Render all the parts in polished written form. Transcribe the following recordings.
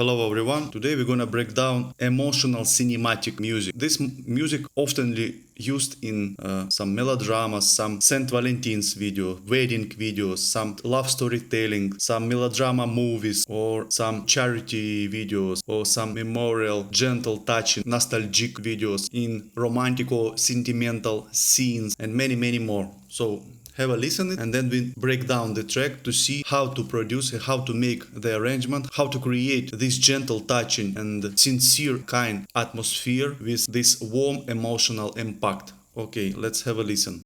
Hello everyone, today we're gonna break down emotional cinematic music. This music oftenly used in some melodramas, some Saint Valentine's video, wedding videos, some love storytelling, some melodrama movies, or some charity videos, or some memorial, gentle, touching, nostalgic videos in romantic or sentimental scenes, and many more. So have a listen and then we break down the track to see how to produce, how to make the arrangement, how to create this gentle touching and sincere kind atmosphere with this warm emotional impact. Okay, let's have a listen.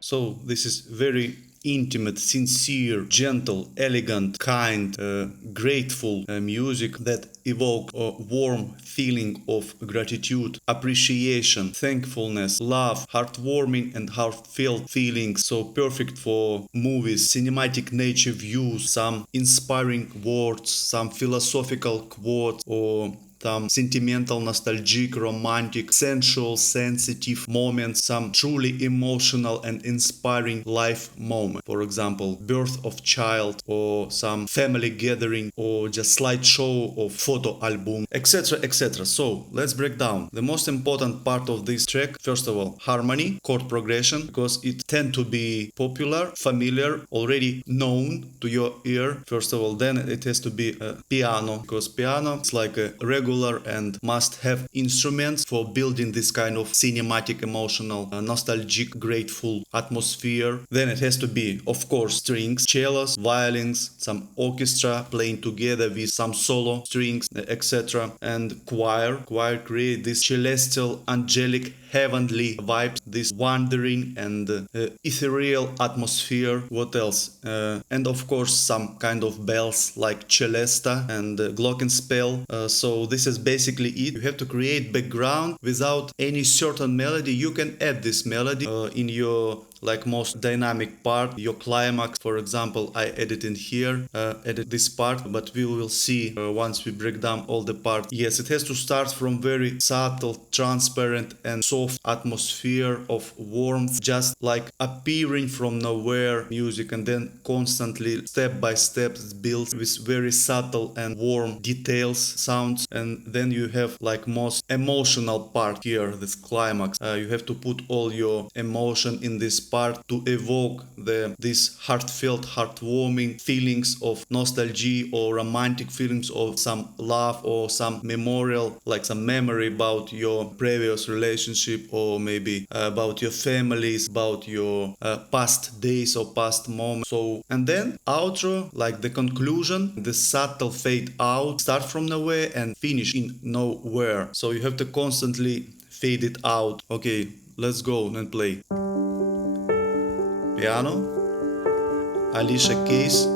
So this is very intimate, sincere, gentle, elegant, kind, grateful music that evoke a warm feeling of gratitude, appreciation, thankfulness, love, heartwarming and heartfelt feelings. So perfect for movies, cinematic nature views, some inspiring words, some philosophical quotes, or some sentimental, nostalgic, romantic, sensual, sensitive moments, some truly emotional and inspiring life moment. For example, birth of child, or some family gathering, or just slideshow of photo album, etc. etc. So let's break down. The most important part of this track, first of all, harmony, chord progression, because it tend to be popular, familiar, already known to your ear. First of all, then it has to be a piano, because piano is like a regular and must have instruments for building this kind of cinematic, emotional, nostalgic, grateful atmosphere. Then it has to be, of course, strings, cellos, violins, some orchestra playing together with some solo strings, etc. And choir create this celestial, angelic, heavenly vibes, this wandering and ethereal atmosphere. What else? And of course some kind of bells like celesta and glockenspiel. So this is basically it. You have to create background without any certain melody. You can add this melody in your like most dynamic part, your climax. For example, I edit in here, edit this part, but we will see once we break down all the parts. Yes, it has to start from very subtle, transparent and soft atmosphere of warmth, just like appearing from nowhere music, and then constantly step by step it builds with very subtle and warm details, sounds, and then you have like most emotional part here, this climax. You have to put all your emotion in this part to evoke this heartfelt, heartwarming feelings of nostalgia or romantic feelings of some love or some memorial, like some memory about your previous relationship, or maybe about your families, about your past days or past moments. So, and then outro, like the conclusion, the subtle fade out, start from nowhere and finish in nowhere. So you have to constantly fade it out. Okay, let's go and play. Piano, Alicia Keys,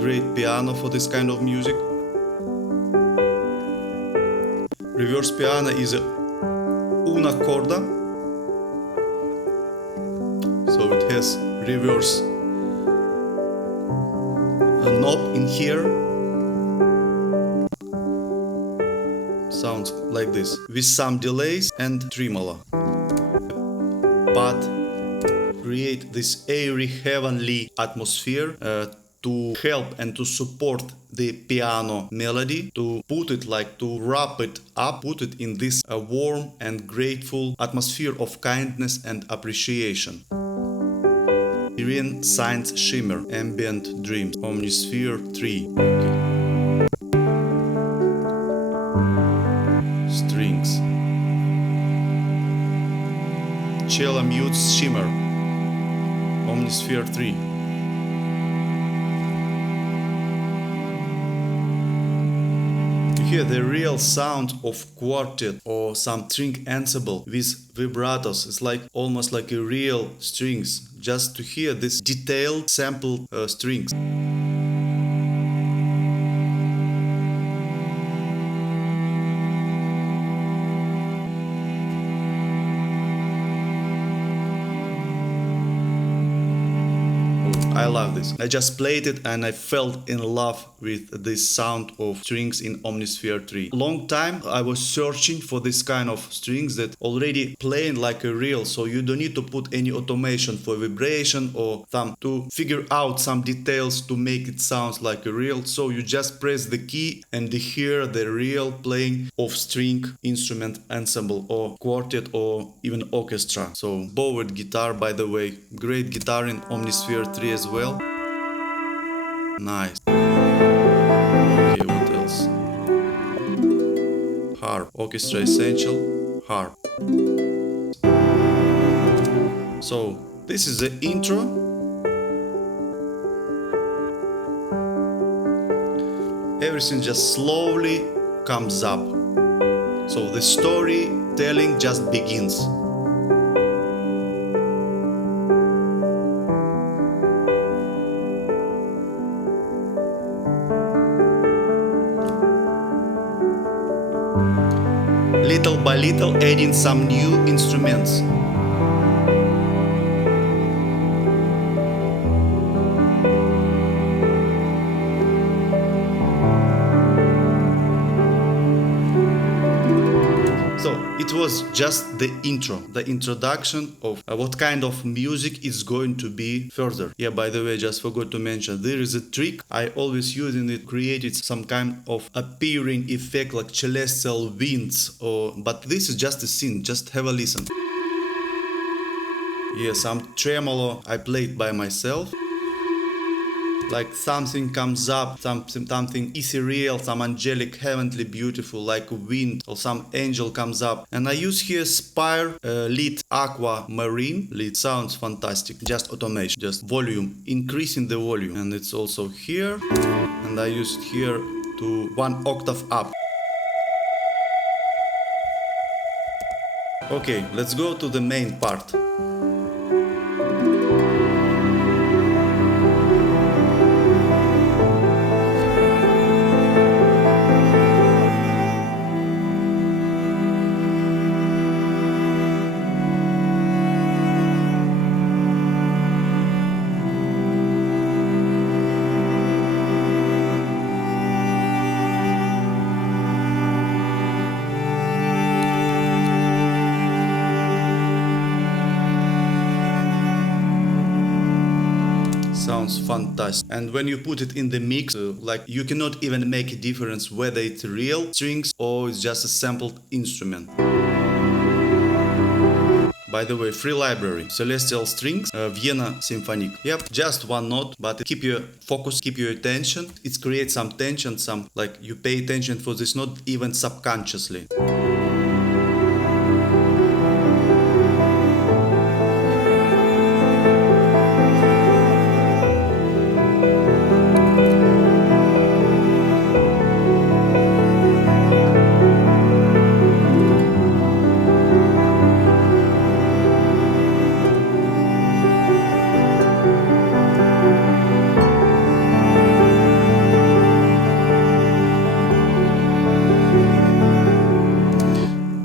great piano for this kind of music. Reverse piano is a una corda, so it has reverse knob in here. Sounds like this with some delays and tremolo, but create this airy heavenly atmosphere to help and to support the piano melody, to put it like to wrap it up, put it in this warm and grateful atmosphere of kindness and appreciation. Serene Science Shimmer, Ambient Dreams, Omnisphere 3. Okay. Strings. Cello Mutes Shimmer, Omnisphere 3. Hear the real sound of quartet or some string ensemble with vibratos. It's like almost like a real strings, just to hear this detailed sampled strings. I love this. I just played it and I felt in love with this sound of strings in Omnisphere 3. Long time I was searching for this kind of strings that already playing like a real, so you don't need to put any automation for vibration or some to figure out some details to make it sound like a real. So you just press the key and you hear the real playing of string instrument ensemble or quartet or even orchestra. So bowed guitar, by the way, great guitar in Omnisphere 3 as well. Nice. Okay, what else? Harp, orchestra essential, harp. So this is the intro. Everything just slowly comes up. So the storytelling just begins. Little by little adding some new instruments. So it was just the intro, the introduction of what kind of music is going to be further. Yeah, by the way, just forgot to mention, there is a trick I always use in it, created some kind of appearing effect like celestial winds, but this is just a scene, just have a listen. Yeah, some tremolo I played by myself. Like something comes up, something ethereal, some angelic, heavenly beautiful, like wind, or some angel comes up. And I use here Spire lead aquamarine. Lead sounds fantastic. Just automation, just volume, increasing the volume. And it's also here. And I use it here to 1 octave up. Okay, let's go to the main part. sounds fantastic. And when you put it in the mix, like you cannot even make a difference whether it's real strings or it's just a sampled instrument. By the way, free library, celestial strings, Vienna symphonic. Yep, just one note, but keep your focus, keep your attention. It creates some tension, some like you pay attention for this note even subconsciously.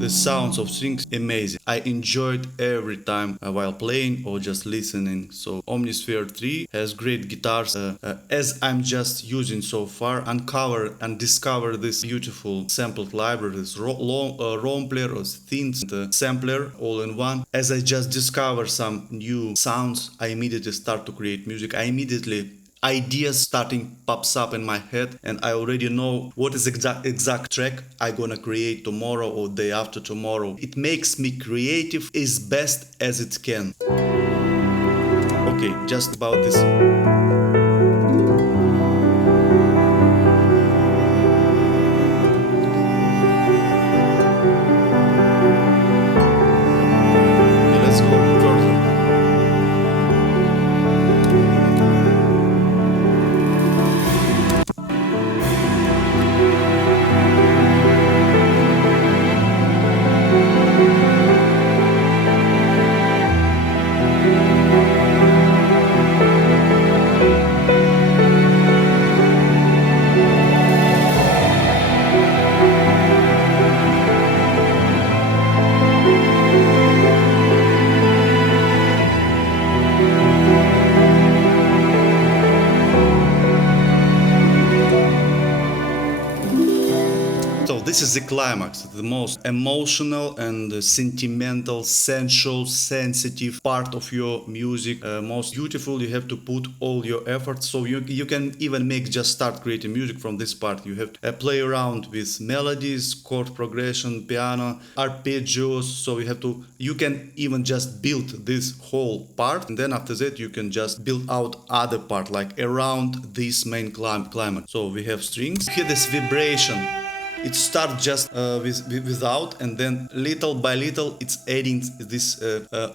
The sounds of strings amazing. I enjoyed every time while playing or just listening. So Omnisphere 3 has great guitars. As I'm just using so far, uncover and discover this beautiful sampled library, this rompler or synth sampler all in one. As I just discover some new sounds, I immediately start to create music. I immediately ideas starting pops up in my head, and I already know what is exact track I gonna create tomorrow or day after tomorrow. It makes me creative as best as it can. Okay, just about this. Okay, let's go further. So this is the climax, the most emotional and sentimental, sensual, sensitive part of your music. Most beautiful. You have to put all your efforts. So you can even just start creating music from this part. You have to play around with melodies, chord progression, piano, arpeggios. So you can even just build this whole part, and then after that you can just build out other part like around this main climax. So we have strings. Hear this vibration. It starts just without, and then little by little it's adding this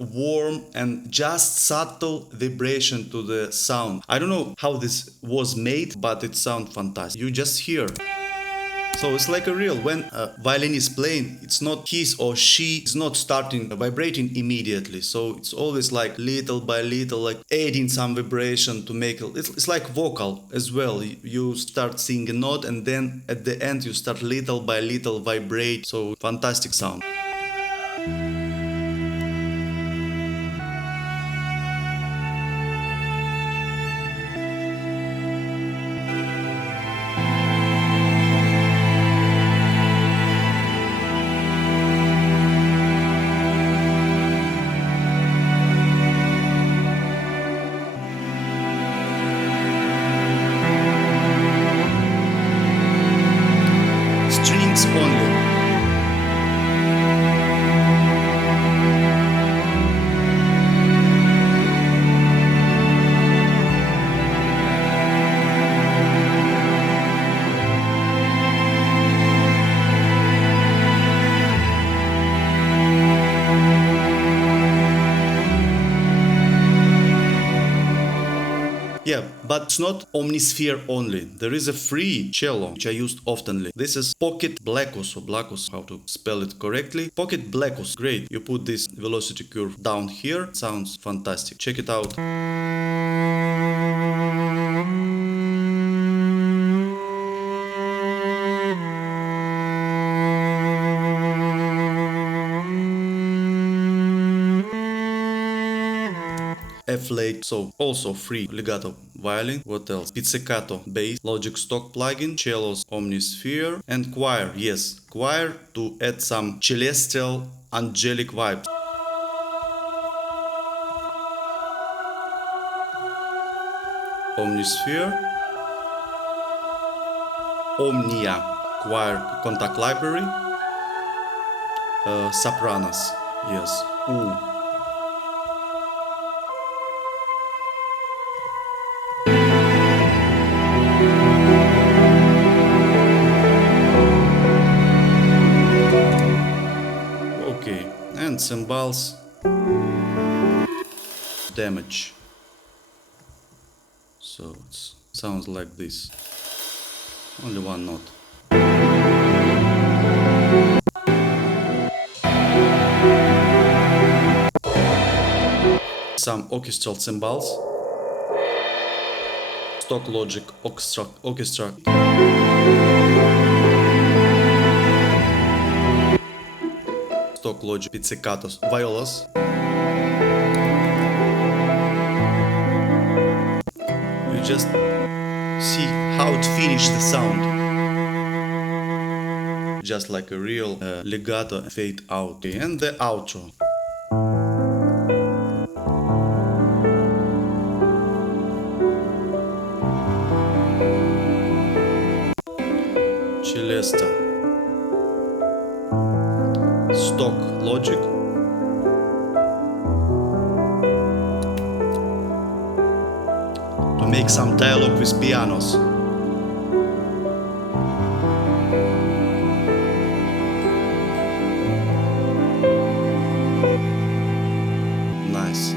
warm and just subtle vibration to the sound. I don't know how this was made, but it sounds fantastic. You just hear. So it's like a real. When a violin is playing, it's not his or she is not starting vibrating immediately. So it's always like little by little, like adding some vibration to make it. It's like vocal as well. You start singing a note, and then at the end you start little by little vibrate. So fantastic sound. Strings only. Yeah, but it's not Omnisphere only. There is a free cello which I used oftenly. This is Pocket Blackus or Blackus, how to spell it correctly. Pocket Blackus, great. You put this velocity curve down here. It sounds fantastic. Check it out. F flat, so also free legato violin. What else? Pizzicato bass, Logic stock plugin, cellos, Omnisphere, and choir. Yes, choir to add some celestial, angelic vibes. Omnisphere, Omnia choir contact library, sopranos, yes, ooh. Okay, and cymbals, damage. So it sounds like this. Only one note. Some orchestral cymbals. Stock Logic orchestra. Stock Logic pizzicatos violas. You just see how it finished the sound. Just like a real legato fade out. And the outro. Celesta. Stock Logic. To make some dialogue with pianos. Nice.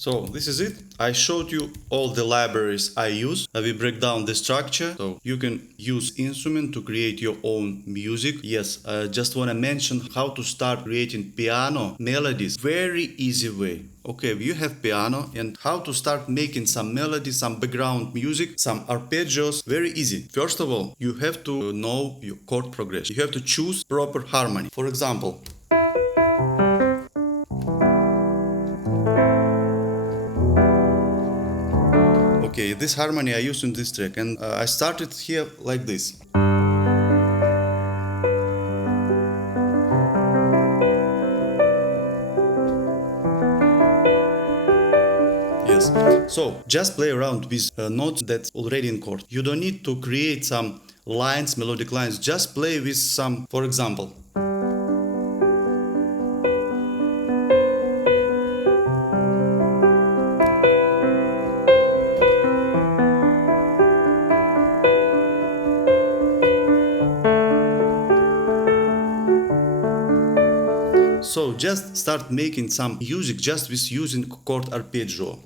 So this is it. I showed you all the libraries I use. I will break down the structure. So you can use instrument to create your own music. Yes, I just want to mention how to start creating piano melodies. Very easy way. Okay, you have piano and how to start making some melody, some background music, some arpeggios. Very easy. First of all, you have to know your chord progression. You have to choose proper harmony. For example, okay, this harmony I used in this track, and I started here like this. Yes. So just play around with notes that's already in chord. You don't need to create some lines, melodic lines. Just play with some, for example. So just start making some music just with using chord arpeggio.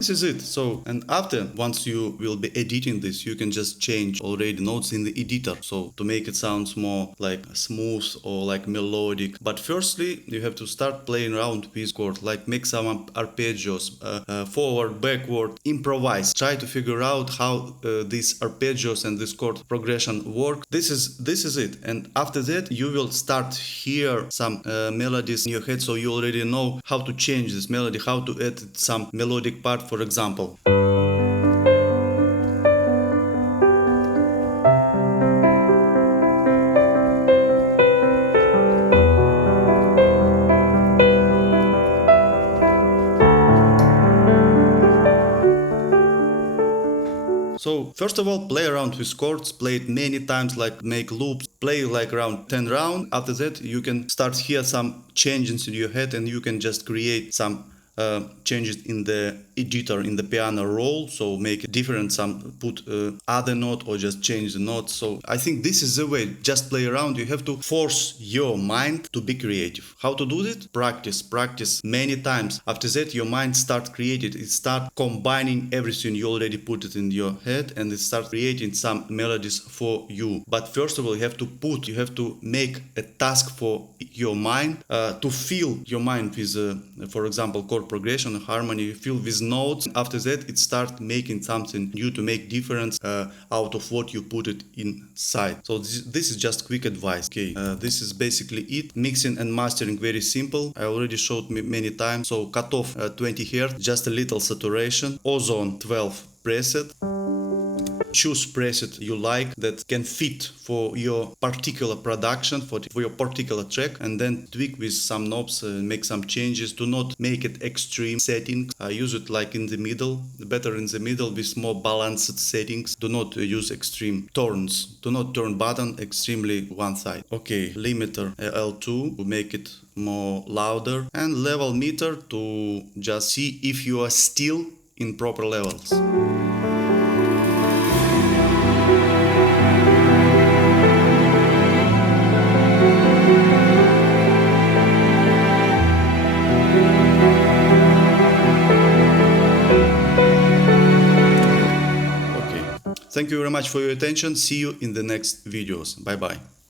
This is it. So, and after, once you will be editing this, you can just change already notes in the editor. So to make it sound more like smooth or like melodic. But firstly, you have to start playing around with chord, like make some arpeggios, forward, backward, improvise. Try to figure out how these arpeggios and this chord progression work. This is it. And after that, you will start hear some melodies in your head. So you already know how to change this melody, how to add some melodic part, for example. So first of all, play around with chords, play it many times, like make loops, play like around 10 rounds. After that, you can start hear some changes in your head and you can just create some changes in the editor in the piano roll, so make it different, some put other note or just change the note. So I think this is the way, just play around. You have to force your mind to be creative. How to do it? Practice many times. After that your mind start creating, it start combining everything you already put it in your head, and it start creating some melodies for you. But first of all you have to make a task for your mind, to fill your mind with for example chord progression, harmony. You fill with notes. After that it start making something new to make difference out of what you put it inside. So this is just quick advice. Okay, this is basically it. Mixing and mastering very simple. I already showed many times. So cutoff 20 Hz, just a little saturation, ozone 12 preset. Choose preset you like that can fit for your particular production, for your particular track, and then tweak with some knobs, make some changes. Do not make it extreme settings. Use it like in the middle, better in the middle with more balanced settings. Do not use extreme turns. Do not turn button extremely one side. Okay, limiter L2 to make it more louder, and level meter to just see if you are still in proper levels. Thank you very much for your attention. See you in the next videos. Bye bye.